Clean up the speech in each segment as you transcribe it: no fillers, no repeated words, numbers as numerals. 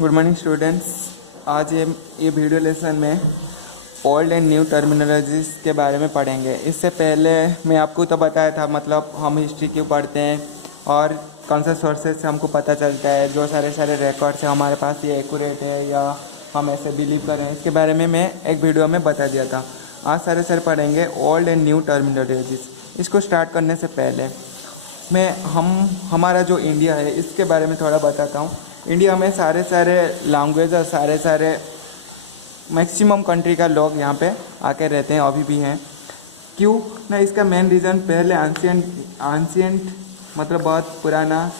Good morning students. आज ये video lesson में ओल्ड एंड न्यू टर्मिनोलॉजीज़ के बारे में पढ़ेंगे। इससे पहले मैं आपको तो बताया था, मतलब हम हिस्ट्री क्यों पढ़ते हैं और कौन से सोर्सेज से हमको पता चलता है, जो सारे रिकॉर्ड्स है हमारे पास ये एक्यूरेट है या हम ऐसे बिलीव करें, इसके बारे में मैं एक वीडियो में बता दिया था। आज सारे पढ़ेंगे ओल्ड एंड न्यू टर्मिनोलॉजीज़। इसको स्टार्ट करने से पहले मैं हमारा जो इंडिया है इसके बारे में थोड़ा बताता हूँ। इंडिया में सारे लैंग्वेज और सारे मैक्सिमम कंट्री का लोग यहाँ पे आके रहते हैं, अभी भी हैं। क्यों ना, इसका मेन रीज़न पहले आंशियंट मतलब बहुत पुराना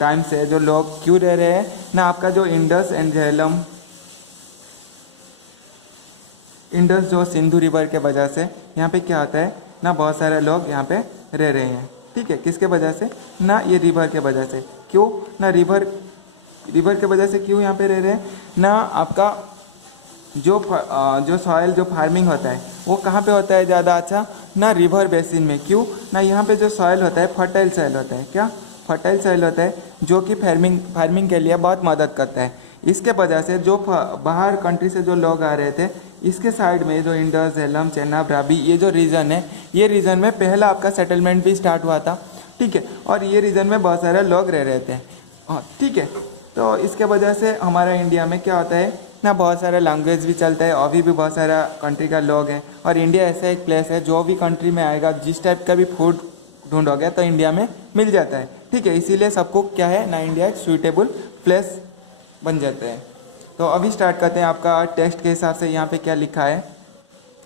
टाइम से जो लोग क्यों रह रहे हैं ना, आपका जो इंडस एंड झेलम, इंडस जो सिंधु रिवर के वजह से यहाँ पे क्या होता है ना, बहुत सारे लोग यहाँ पे रह रहे हैं। ठीक है, किसके वजह से ना, ये रिवर के वजह से। क्यों ना, रिवर के वजह से क्यों यहाँ पे रह रहे हैं ना, आपका जो सॉइल जो फार्मिंग होता है वो कहाँ पे होता है ज़्यादा अच्छा ना, रिवर बेसिन में। क्यों ना, यहाँ पे जो सॉइल होता है फर्टाइल सॉइल होता है। क्या फर्टाइल सॉइल होता है, जो कि फार्मिंग के लिए बहुत मदद करता है। इसके वजह से जो बाहर कंट्री से जो लोग आ रहे थे, इसके साइड में जो इंडस झेलम चेनाब रावी ये जो रीजन है, ये रीजन में पहला आपका सेटलमेंट भी स्टार्ट हुआ था। ठीक है, और ये रीजन में बहुत सारे लोग रह रहे थे। हाँ ठीक है, तो इसके वजह से हमारा इंडिया में क्या होता है ना, बहुत सारा लैंग्वेज भी चलता है, अभी भी बहुत सारा कंट्री का लोग हैं। और इंडिया ऐसा एक प्लेस है, जो भी कंट्री में आएगा, जिस टाइप का भी फूड ढूंढोगे तो इंडिया में मिल जाता है। ठीक है, इसीलिए सबको क्या है ना, इंडिया एक सूटेबल प्लेस बन जाता है। तो अभी स्टार्ट करते हैं। आपका टेक्स्ट के हिसाब से यहाँ पे क्या लिखा है।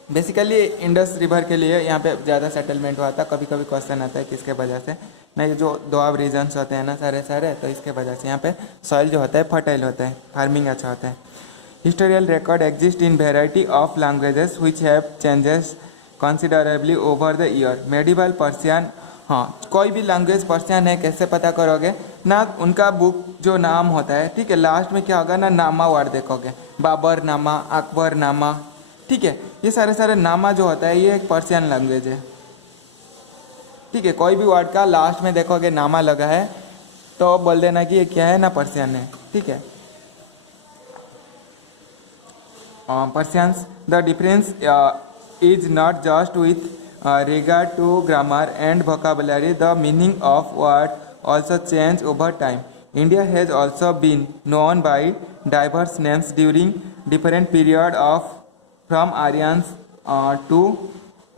बेसिकली इंडस रिवर के लिए यहाँ पे ज़्यादा सेटलमेंट हुआ था। कभी कभी क्वेश्चन आता है किसके वजह से ना, ये जो दोआब रीजन्स होते हैं ना सारे, तो इसके वजह से यहाँ पे सॉइल जो होता है फर्टाइल होता है, फार्मिंग अच्छा होता है। Historical record exist in variety of languages which have changes considerably over the year. Medieval Persian, हाँ कोई भी लैंग्वेज पर्शियन है, कैसे पता करोगे ना, उनका बुक जो नाम होता है, ठीक है, लास्ट में क्या होगा ना, नामा वर्ड देखोगे, बाबर नामा, अकबर नामा। ठीक है, ये सारे नामा जो होता है ये एक पर्शियन लैंग्वेज है। ठीक है, कोई भी वर्ड का लास्ट में देखोगे नामा लगा है तो बोल देना कि ये क्या है ना, पर्शियन है। ठीक है, Persians, the difference is not just with regard to grammar and vocabulary, the meaning of word also change over time. India has also been known by diverse names during different period of from Aryans to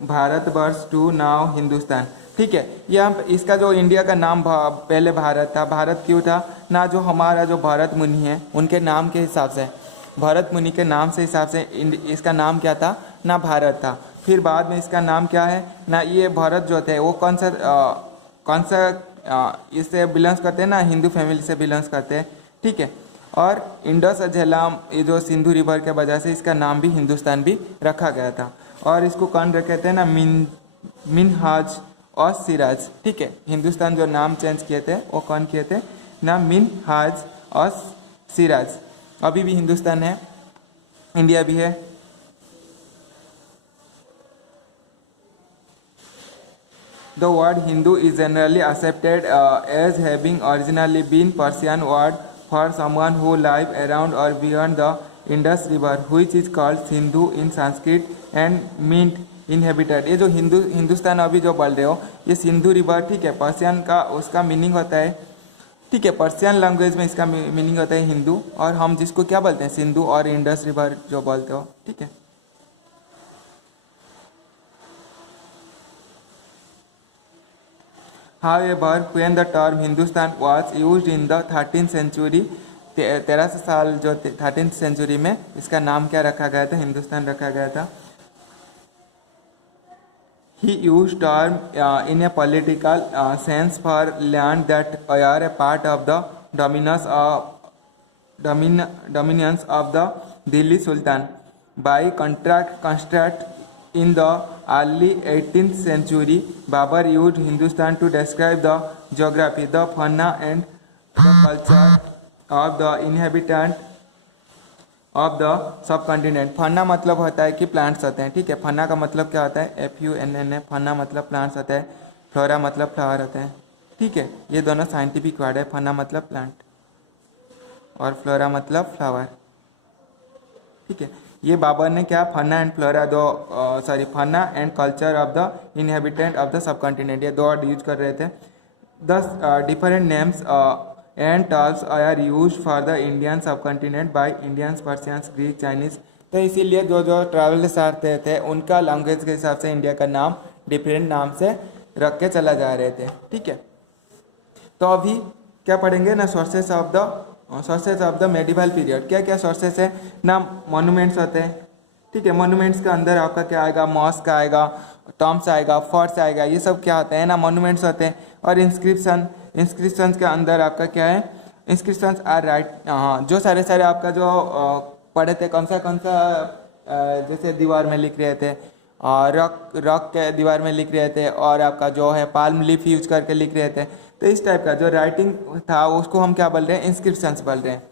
Bharatvarsh to now Hindustan. ठीक है, यहाँ इसका जो India का नाम पहले भारत था। भारत क्यों था ना, जो हमारा जो भरत मुनि है उनके नाम के हिसाब से, भरत मुनि के नाम से हिसाब से इसका नाम क्या था ना, भारत था। फिर बाद में इसका नाम क्या है ना, ये भरत जो थे वो कौन सा इससे बिलोंग्स करते हैं ना, हिंदू फैमिली से बिलोंग्स करते हैं। ठीक है, और इंडस और झेलम ये जो सिंधु रिवर के वजह से इसका नाम भी हिंदुस्तान भी रखा गया था। और इसको कौन कहते हैं ना, मिनहाज और सिराज। ठीक है, हिंदुस्तान जो नाम चेंज किए थे वो कौन किए थे ना, मिनहाज और सिराज। अभी भी हिंदुस्तान है, इंडिया भी है। The word Hindu is generally accepted as having originally been Persian word for someone who live around or beyond the Indus River, which is called Sindhu in Sanskrit and meant inhabited। ये जो हिंदुस्तान अभी जो बोल रहे हो ये Sindhu river, ठीक है, पर्शियन का उसका मीनिंग होता है। ठीक है, पर्शियन लैंग्वेज में इसका मीनिंग होता है हिंदू, और हम जिसको क्या बोलते हैं सिंधु और इंडस रिवर जो बोलते हो। ठीक है, However, when the term Hindustan was used in the 13th century, 1300 साल जो 13th सेंचुरी में इसका नाम क्या रखा गया था, हिंदुस्तान रखा गया था। He used term in a political sense for land that are a part of the dominions of the Delhi Sultan. By contrast, in the early 18th century, Babur used Hindustan to describe the geography, the fauna and the culture of the inhabitant of the subcontinent. Fauna मतलब होता है कि plants होते हैं। ठीक है, फन्ना का मतलब क्या होता है, FUNNA, फन्ना मतलब प्लांट्स होता है, फ्लोरा मतलब फ्लावर होते हैं। ठीक है, ये दोनों साइंटिफिक वर्ड है, फन्ना मतलब प्लांट और फ्लोरा मतलब फ्लावर। ठीक है, ये बाबर ने क्या फना एंड फ्लोरा दो fauna and culture of the inhabitant of the subcontinent, ये दो वर्ड यूज कर रहे थे। 10 different names and terms are used for the Indian subcontinent by Indians, Persians, Greek, Chinese। तो इसीलिए जो जो ट्रैवलर्स आते थे उनका लैंग्वेज के हिसाब से इंडिया का नाम डिफरेंट नाम से रख के चला जा रहे थे। ठीक है, तो अभी क्या पढ़ेंगे ना, sources of the medieval period. क्या क्या सोर्सेस है ना, मॉन्यूमेंट्स होते हैं। ठीक है, मॉन्यूमेंट्स के अंदर आपका क्या आएगा, मॉस्क आएगा, टॉम्स आएगा, फोर्ट्स आएगा, ये सब क्या होते हैं ना, मॉन्यूमेंट्स होते हैं। और इंस्क्रिप्शंस के अंदर आपका क्या है, इंस्क्रिप्शंस आर राइट, हाँ जो सारे सारे आपका जो पढ़े थे कौन सा जैसे दीवार में लिख रहे थे, रॉक के दीवार में लिख रहे थे, और आपका जो है पाल्म लीफ यूज करके लिख रहे थे। तो इस टाइप का जो राइटिंग था उसको हम क्या बोल रहे हैं, इंस्क्रिप्शंस बोल रहे हैं।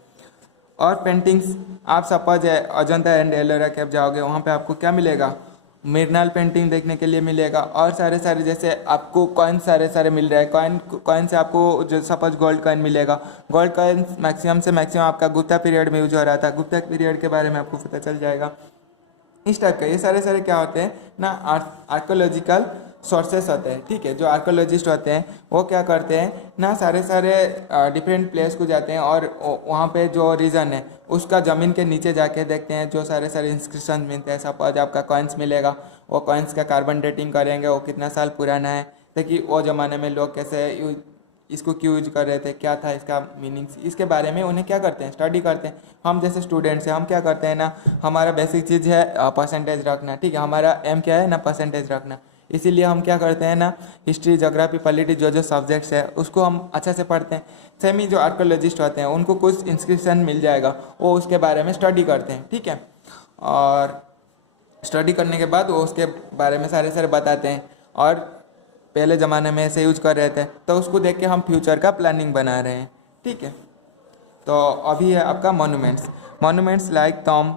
और पेंटिंग्स, आप सपोज है अजंता एंड एलोरा के जाओगे, वहाँ पे आपको क्या मिलेगा, मिर्नाल पेंटिंग देखने के लिए मिलेगा। और सारे सारे जैसे आपको कॉइन सारे मिल रहे हैं, कॉइन से आपको जो सपोज गोल्ड कॉइन मिलेगा। गोल्ड कॉइन मैक्सिमम से मैक्सिमम आपका गुप्ता पीरियड में यूज हो रहा था, गुप्ता पीरियड के बारे में आपको पता चल जाएगा। इस टाइप का ये सारे क्या होते हैं ना, आर्कोलॉजिकल सोर्सेस होते हैं। ठीक है, जो आर्कोलॉजिस्ट होते हैं वो क्या करते हैं ना, सारे डिफरेंट प्लेस को जाते हैं और वहाँ पे जो रीजन है उसका ज़मीन के नीचे जाके देखते हैं, जो सारे इंस्क्रिप्शन मिलते हैं। सपोज आपका कॉइन्स मिलेगा, वो कॉइन्स का कार्बन डेटिंग करेंगे, वो कितना साल पुराना है, ताकि वो ज़माने में लोग कैसे इसको क्यों यूज कर रहे थे, क्या था इसका मीनिंग्स, इसके बारे में उन्हें क्या करते हैं, स्टडी करते हैं। हम जैसे स्टूडेंट्स हैं, हम क्या करते हैं ना, हमारा बेसिक चीज़ है परसेंटेज रखना। ठीक है, हमारा एम क्या है ना, परसेंटेज रखना। इसीलिए हम क्या करते हैं ना, हिस्ट्री, ज्योग्राफी, पॉलिटी जो सब्जेक्ट्स है उसको हम अच्छे से पढ़ते हैं। सेम ही जो आर्कोलॉजिस्ट होते हैं उनको कुछ इंस्क्रिप्शन मिल जाएगा, वो उसके बारे में स्टडी करते हैं। ठीक है, और स्टडी करने के बाद वो उसके बारे में सारे बताते हैं, और पहले ज़माने में ऐसे यूज कर रहे थे, तो उसको देख के हम फ्यूचर का प्लानिंग बना रहे हैं। ठीक है, तो अभी है आपका मॉन्यूमेंट्स लाइक टॉम।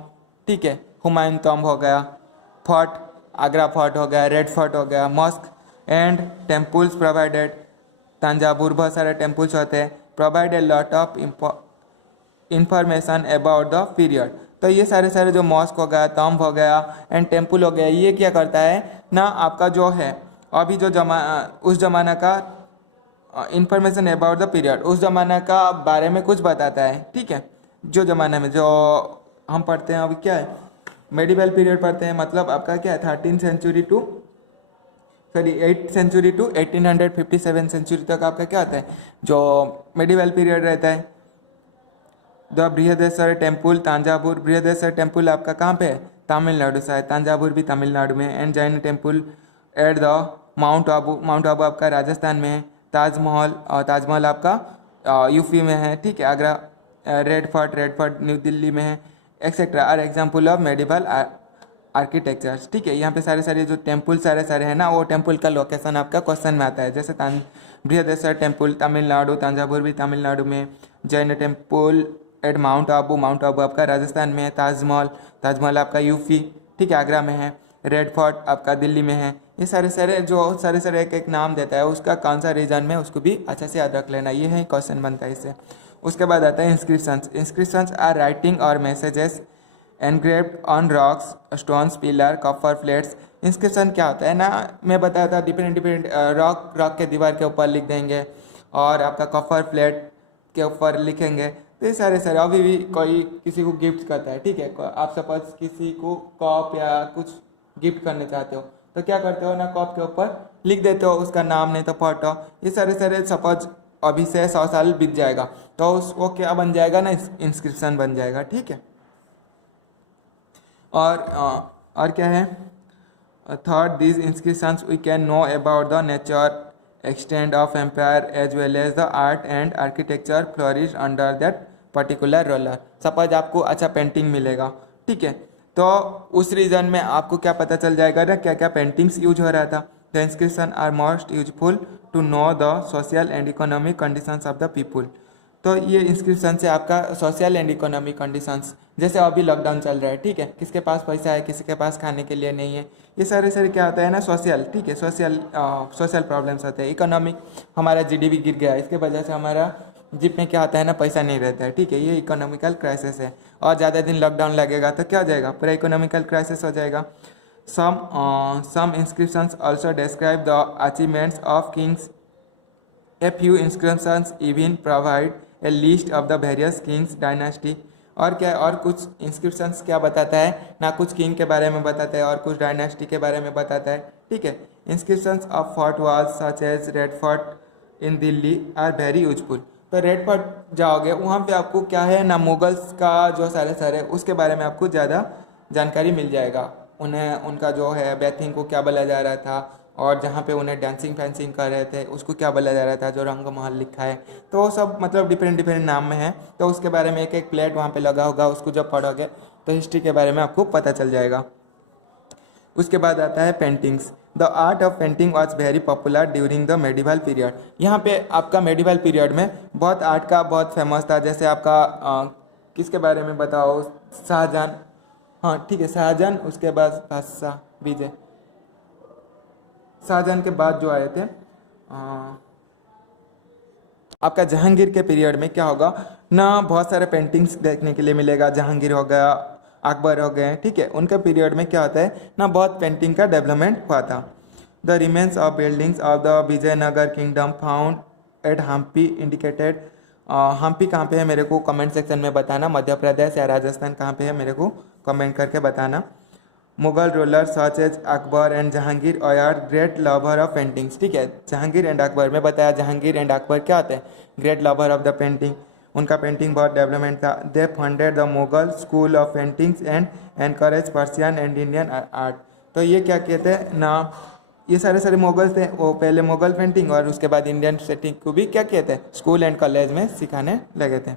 ठीक है, हुमायूं टॉम्ब हो गया, फोर्ट, आगरा फोर्ट हो गया, रेड फोर्ट हो गया, mosque and temples provided, Thanjavur, बहुत सारे टेम्पल्स होते हैं, provide a lot of information about the period. तो ये सारे जो मॉस्क हो गया, टॉम्ब हो गया एंड टेम्पल हो गया, ये क्या करता है ना, आपका जो है अभी जो उस जमाना का इंफॉर्मेशन अबाउट द पीरियड, उस जमाना का बारे में कुछ बताता है। ठीक है, जो ज़माने में जो हम पढ़ते हैं अभी क्या है, मेडिवल पीरियड पढ़ते हैं, मतलब आपका क्या है 8th सेंचुरी टू 1857 सेंचुरी तक आपका क्या आता है, जो मेडिवल पीरियड रहता है। The Brihadeshwara temple Thanjavur, Brihadeshwara temple आपका कहाँ पे है, तमिलनाडु से है, तंजावुर भी तमिलनाडु में है। And Jain temple at the mount Abu आपका राजस्थान में है। ताजमहल आपका यूपी में है। ठीक है, Agra, red fort New Delhi में है, etcetera are example of medieval architectures. ठीक है, यहाँ पे सारे जो टेम्पल सारे हैं ना, वो टेम्पल का लोकेशन आपका क्वेश्चन में आता है। जैसे बृहदेश्वर टेम्पल तमिलनाडु, तंजावुर भी तमिलनाडु में, Jain temple at mount Abu आपका राजस्थान में है, ताजमहल आपका यूपी, ठीक है, आगरा में है, रेड फोर्ट आपका दिल्ली में है। ये सारे एक नाम देता है, उसका कौन सा रीजन में, उसको भी अच्छे से याद रख लेना, ये है क्वेश्चन बनता है इससे। उसके बाद आता है इंस्क्रिप्शंस आर राइटिंग और messages engraved on rocks, stones, pillar, copper plates. Inscription क्या होता है ना, मैं बताया था, डिफरेंट रॉक के दीवार के ऊपर लिख देंगे, और आपका कॉपर प्लेट के ऊपर लिखेंगे। तो ये सारे अभी भी कोई किसी को गिफ्ट करता है, ठीक है, आप सपोज किसी को कप या कुछ गिफ्ट करने चाहते हो, तो क्या करते हो ना, कप के ऊपर लिख देते हो उसका नाम, नहीं तो फोटो। ये सारे सपोज अभी से 100 साल बीत जाएगा, तो उसको क्या बन जाएगा ना, इंस्क्रिप्शन बन जाएगा। ठीक है, और क्या है, third, these inscriptions we can know about the nature extent of empire as well as the art and architecture flourished under that particular ruler। Suppose आपको अच्छा पेंटिंग मिलेगा, ठीक है, तो उस रीजन में आपको क्या पता चल जाएगा ना, क्या क्या पेंटिंग्स यूज हो रहा था। The inscription are most useful to know the social and economic conditions of the people. तो ये इंस्क्रिप्शन से आपका सोशल एंड इकोनॉमिक कंडीशंस, जैसे अभी लॉकडाउन चल रहा है, ठीक है, किसके पास पैसा है, किसी के पास खाने के लिए नहीं है, ये सारे क्या होता है ना, सोशल, ठीक है, सोशल प्रॉब्लम्स होते हैं। इकोनॉमिक, हमारा जीडीपी गिर गया, इसके वजह से हमारा जिप में क्या होता है ना, पैसा नहीं रहता है, ठीक है, ये इकोनॉमिकल क्राइसिस है। और ज़्यादा दिन लॉकडाउन लगेगा तो क्या हो जाएगा, पूरा इकोनॉमिकल क्राइसिस हो जाएगा। Some inscriptions also describe the achievements of kings. A few inscriptions even provide a list of the various kings dynasty. और क्या, और कुछ इंस्क्रिप्शंस क्या बताता है ना, कुछ किंग के बारे में बताता है और कुछ डायनास्टी के बारे में बताता है, ठीक है। Inscriptions of fort walls such as red fort in Delhi are very useful. तो रेड फोर्ट जाओगे वहाँ पे आपको क्या है ना, मुगल्स का जो सारे उसके बारे में आपको ज़्यादा जानकारी मिल जाएगा। उन्हें उनका जो है बैथिंग को क्या बोला जा रहा था, और जहाँ पे उन्हें डांसिंग फैंसिंग कर रहे थे उसको क्या बोला जा रहा था, जो रंग महल लिखा है, तो वो सब मतलब डिफरेंट नाम में है। तो उसके बारे में एक प्लेट वहाँ पे लगा होगा, उसको जब पढ़ोगे तो हिस्ट्री के बारे में आपको पता चल जाएगा। उसके बाद आता है paintings. The art of painting was very popular during the medieval period. यहाँ पे आपका मेडिवल पीरियड में बहुत आर्ट का बहुत फेमस था। जैसे आपका किसके बारे में बताओ, शाहजहां, हाँ ठीक है, शाहजहां, उसके बाद बादशाह विजय, शाहजहां के बाद जो आए थे आपका जहांगीर के पीरियड में क्या होगा ना, बहुत सारे पेंटिंग्स देखने के लिए मिलेगा। जहांगीर हो गया, अकबर हो गए, ठीक है, उनके पीरियड में क्या होता है ना, बहुत पेंटिंग का डेवलपमेंट हुआ था। The remains of buildings of the Vijayanagara kingdom found at Hampi indicated. Hampi कहाँ पे है मेरे को कमेंट सेक्शन में बताना, मध्य प्रदेश या राजस्थान कहाँ पे है मेरे को कमेंट करके बताना। Mughal ruler such as Akbar and Jahangir are great lover of paintings, ठीक है, जहांगीर एंड अकबर में बताया, जहांगीर एंड अकबर क्या होते हैं, great lover of the painting, उनका पेंटिंग बहुत डेवलपमेंट था। They funded the Mughal school of paintings and encourage Persian and Indian art. तो ये क्या कहते हैं ना, ये सारे मुगल थे, वो पहले मुगल पेंटिंग और उसके बाद इंडियन पेंटिंग को भी क्या कहते हैं, स्कूल एंड कॉलेज में सिखाने लगे थे।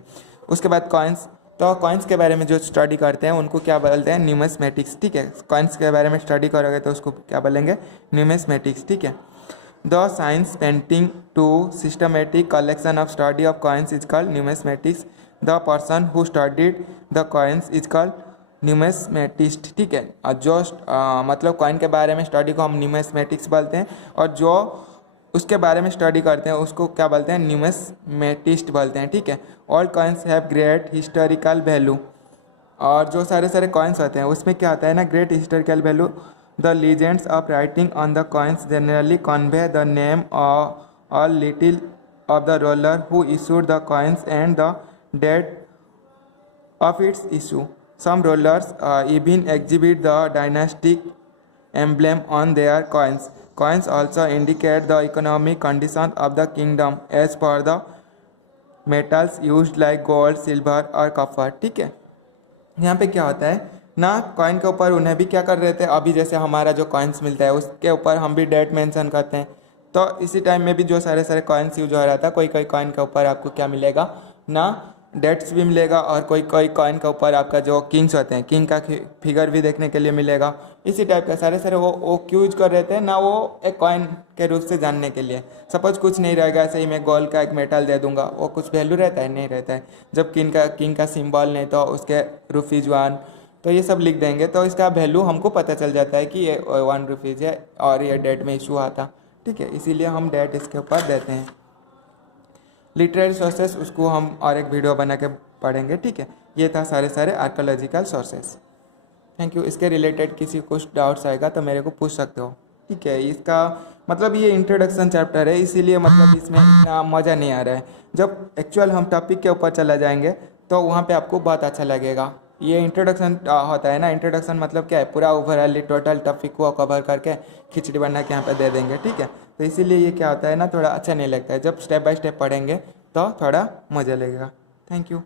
उसके बाद कॉइन्स, तो कॉइन्स के बारे में जो स्टडी करते हैं उनको क्या बोलते हैं, न्यूमिस्मेटिक्स, ठीक है। कॉइन्स के बारे में स्टडी करोगे तो उसको क्या बोलेंगे, न्यूमिस्मेटिक्स, ठीक है। The science pertaining to systematic collection of study of coins is called numismatics. The person who studied the coins is called numismatist, ठीक है। और जो मतलब कॉइन के बारे में स्टडी को हम न्यूमिस्मेटिक्स बोलते हैं, और जो उसके बारे में स्टडी करते हैं उसको क्या बोलते हैं, न्यूमिस्मेटिस्ट बोलते हैं, ठीक है। All coins have great historical value, और जो सारे कॉइन्स होते हैं उसमें क्या होता है ना, great historical value. The legends of writing on the coins generally convey the name or title of the ruler who issued the coins and the date of its issue. Some rulers even exhibit the dynastic emblem on their coins. Coins also indicate the economic condition of the kingdom as per the metals used like gold, silver और copper, ठीक है। यहाँ पे क्या होता है ना, coin के ऊपर उन्हें भी क्या कर रहे थे, अभी जैसे हमारा जो कॉइन्स मिलता है उसके ऊपर हम भी डेट मेंशन करते हैं, तो इसी टाइम में भी जो सारे कॉइन्स यूज हो रहा था, कोई कॉइन के ऊपर आपको क्या मिलेगा ना, डेट्स भी मिलेगा, और कोई कॉइन के ऊपर आपका जो किंग्स होते हैं, किंग का फिगर भी देखने के लिए मिलेगा। इसी टाइप का सारे वो क्यों यूज कर रहे थे ना, वो एक कॉइन के रूप से जानने के लिए। सपोज कुछ नहीं रहेगा, ऐसे ही मैं गोल्ड का एक मेटल दे दूंगा, वो कुछ वैल्यू रहता है, नहीं रहता है। जब किंग का सिंबल नहीं तो उसके रुपीज 1, तो ये सब लिख देंगे तो इसका वैल्यू हमको पता चल जाता है कि ये 1 रुपीज़ है और ये डेट में इशू आता, ठीक है, इसीलिए हम डेट इसके ऊपर देते हैं। लिटरेरी सोर्सेस उसको हम और एक वीडियो बना के पढ़ेंगे, ठीक है। ये था सारे आर्कोलॉजिकल सोर्सेस। Thank you. इसके रिलेटेड किसी कुछ डाउट्स आएगा तो मेरे को पूछ सकते हो, ठीक है। इसका मतलब ये इंट्रोडक्शन चैप्टर है, इसीलिए मतलब इसमें इतना मज़ा नहीं आ रहा है। जब एक्चुअल हम टॉपिक के ऊपर चला जाएंगे तो वहाँ पे आपको बहुत अच्छा लगेगा। ये इंट्रोडक्शन होता है ना, इंट्रोडक्शन मतलब क्या है, पूरा ओवरऑल टोटल टॉपिक को कवर करके खिचड़ी बना के यहाँ पे दे देंगे, ठीक है। तो इसीलिए ये क्या होता है ना, थोड़ा अच्छा नहीं लगता है। जब स्टेप बाय स्टेप पढ़ेंगे तो थोड़ा मज़ा लगेगा। Thank you.